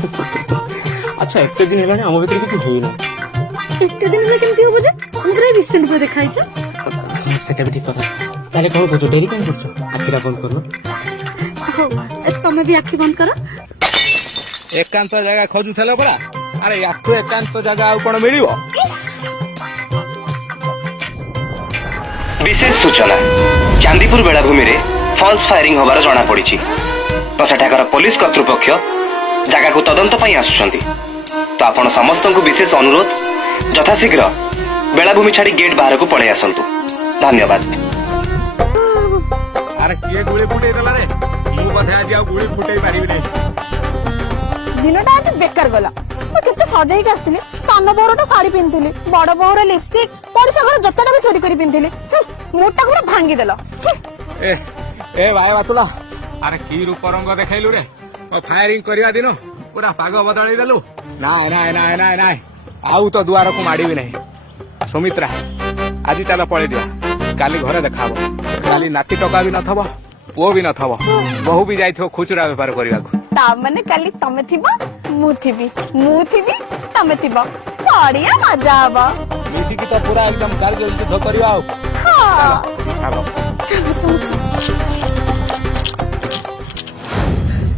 अच्छा एते दिन हेलानी आम भीतर किसी होई ना एते दिन में केमती हो जे हमरा रिसेंट को देखाई छ सेटा भी ठीक कथा ताले कोन करछो डेरी कोन करछो आखिरा बंद करनो हो तमे भी आखि बंद करो एकांत जगह खोजुथेलो परा अरे याको एकांत जगह आ कोन मिलिबो विशेष सूचना चांदीपुर बेलाभूमि रे फॉल्स फायरिंग होबार जना पड़ी तो सेठाकर पुलिस कर्तृपक्ष जगह को तदंत पई आसुछंती तो आपण समस्त को विशेष अनुरोध यथाशीघ्र बेलाभूमि छाड़ी गेट बाहर को पळे आसंतु धन्यवाद। अरे किए गुली फुटै देला रे मु कथा आज आ गुली फुटै पारिबि नै दिनटा आज बेकार गला मैं केते सजाई के आस्तिली सान बोरटा साड़ी पिनथिली बड़ बोर लिपस्टिक परिसा घर जत्ताटा भी चोरी करी पिनथिली मोटा पूरा भांगी देला ए ए भाई बातुला अरे की रूप रंग देखाइलु रे ओ फायरिंग करवा दिन पूरा पाग बदली देलु नाय नाय नाय नाय नाय आउ तो दुआर को माडिबि नै सुमित्रा आज ताला पळे दिया काली घरे देखाबो काली नाती टका भी नथबो वो भी नथबो बहु भी जाइथो खुचरा व्यापार करबा को ता माने काली तमे थिबा मु थिबी तमे थिबा बढ़िया मजा आबा मिसी की तो पूरा एकदम कार्य युद्ध करबा आउ हां आबो चलो चलो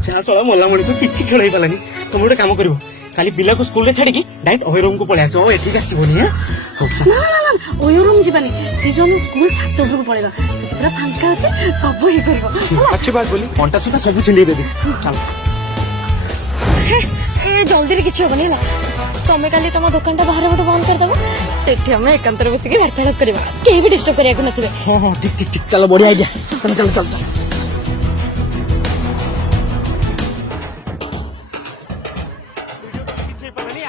छा सोला मोला मणिस किछि खेळै पालानी तुम गोटे काम करिवो खाली पिला को स्कूल रे छाडी की डाइरेक्ट ओय रूम को पळे आसो एठी आसीबोनी हां हो ना ना ना ओयो रूम जीवानी से जो हम स्कूल छात ऊपर को पड़ेगा पूरा फांका আছে सब ही करबो अच्छी बात बोली घंटा सुधा सब छिंडी देबी चल ए जल्दी रे किछि होबनी ना तमे काली तम दुकानटा बाहर गोटे बंद कर दबो सेठी हम एकांतर बसी के वार्तालाप करबा केही भी डिस्टर्ब करिया को नथिबे हां हां ठीक ठीक ठीक चलो बढ़िया आइडिया चल चल चल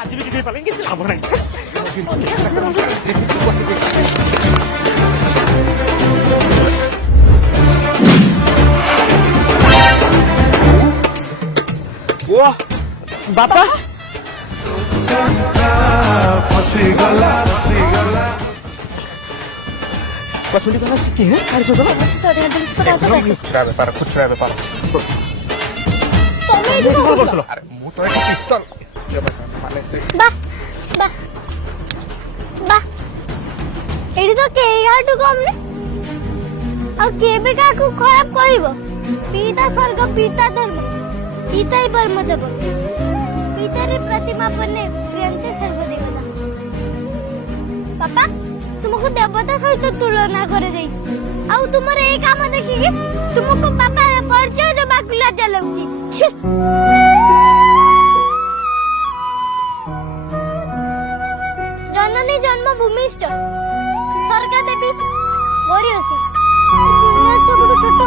आज भी किसी पालेंगे लाभ नहीं वो बापा फसी गला कॉस्मेटिक वाला सिक्के हैं कार से दो खुचरा व्यापार तमे इधर अरे मु तो एक पिस्तल माने से बा बा बा एडी तो के याटू कमने आ केबे का को खराब करिवो पिता स्वर्ग पिता धर्म पिता ही परम देव पिता रे प्रतिमा पन्ने प्रियंते सर्वदेवता पापा तुमको देवता सहित तुलना करे जाई आउ तुमरे ए काम देखि के तुमको पापा परिचय देबा को लाज लागुची छी जननी जन्मभूमिश्च स्वर्ग देवी गौरीयसी दुनिया सबुठु छोट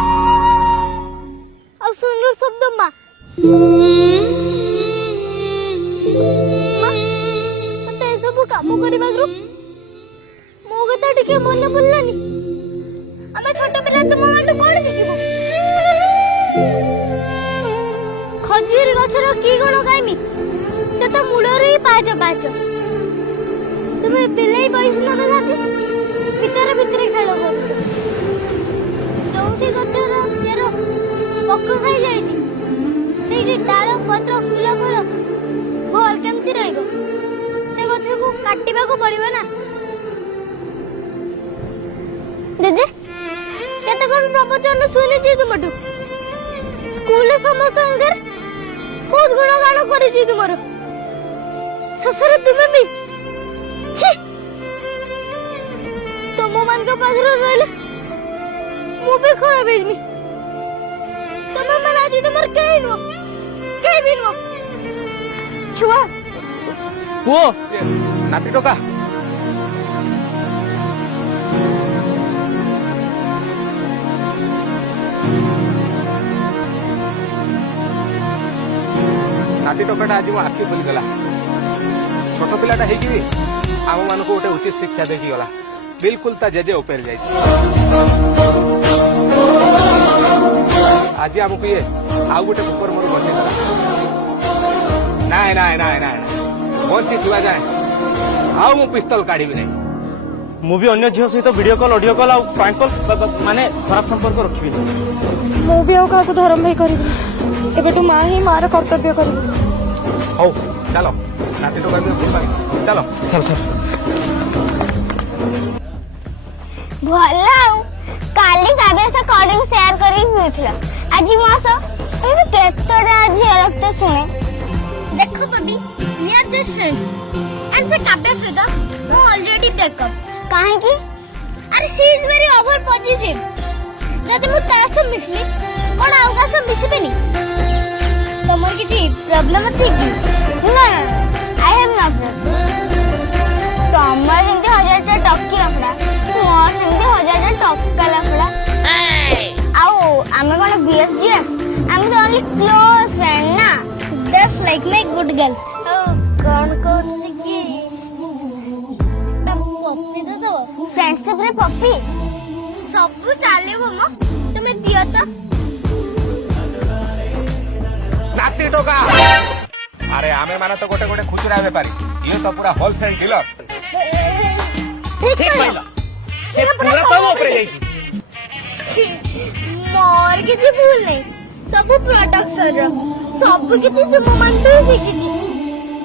आ सुंदर शब्द माँ मते सब काम करबा ग्रुप मो कथा टिके मन पड़लानी हमें छोट पिला तुम माने कोन शिखिबो खजूर गछर की गुण गाइमी से तो मूलरे ही पाज पाज तुम्हें बिलाई बैठना ना भीतर भीतर खेल कर जोठी गछर चेर पक्क खाई जाईची सेठी डाळ पत्र फूल फळ भल केमती रहइबो से गछ को काटिबा को पड़िबो ना दीदी केते कोन प्रवचन सुनि छी तुमटू स्कूल समस्त अंगर बहुत गुण गान करी छी तुमरो ससुर तुमे भी छी तुम मन के पाखर रहले मु भी खराब हेजमी तुम मन आज तुमर के भी नो छुआ वो नाती टोका नाती टोकाटा आज मो आखि खोली गला छोट पिलाटा हेकी भी आम मान को गोटे उचित शिक्षा देखी गला बिल्कुल ता जेजे उपेर जाई आज हमको ये आउ गोटे कुकर मोर बचे गला नाय नाय नाय नाय बंची थिबा जाए आउ मु पिस्तल काढी भी नहीं मु भी अन्य झियो सहित वीडियो कॉल ऑडियो कॉल आ प्रैंक कॉल माने खराब संपर्क रखिबी मु भी आउ का धर्म भाई करी एबेटू मां ही मार कर्तव्य करी ହଉ ଚାଲ ରାତି ଟଙ୍କା ବି ଭୁଲ ପାଇ ଚାଲ ଚାଲ ଚାଲ ଭଲ ଆଉ କାଲି କାବ୍ୟ ସହ କଲିଂ ସେୟାର କରିକି ପିଉଥିଲା ଆଜି ମୋ ସହ ଏବେ କେତେଟା ଝିଅ ରକ୍ତ ଶୁଣେ ଦେଖ Bobby we are just friends and ସେ କାବ୍ୟ ସହିତ ମୁଁ ଅଲରେଡି ବ୍ରେକଅପ୍ କାହିଁକି ଆରେ she is very over possessive ଯଦି ମୁଁ ତା ସହ ମିଶିଲି କଣ ଆଉ କାହା ସହ ମିଶିବିନି ତମର କିଛି ପ୍ରୋବ୍ଲେମ ଅଛି କି ନା I have no problem ତମର ଯେମିତି 1000ଟା ଟକି ଲଫଡ଼ା ମୋର ସେମିତି 1000ଟା ଟକା ଲଫଡ଼ା ଆଉ ଆମେ କଣ BFGF ଆମେ ତ only close friend ନା just like my good girl କଣ କହୁଥିଲି କି ପପି ତ ଦବ ଫ୍ରେଣ୍ଡସିପ ରେ ପପି ସବୁ ଚାଲିବ ମ ତମେ ଦିଅ ତ ନାତି ଟଙ୍କା ଆରେ ଆମେ ମାନେ ତ ଗୋଟେ ଗୋଟେ ଖୁଚୁରା ବେପାରୀ ଇଏ ତ ପୁରା ହୋଲସେଲ ଡିଲର ଠିକ କହିଲ ସେ ପୁରା ତମ ଉପରେ ଯାଇଛି ମୋର କିଛି ଭୁଲ ନାହିଁ ସବୁ ପ୍ରଡକ୍ସନ ର ସବୁ କିଛି ତୁମ ମାନଠୁ ଶିଖିଛି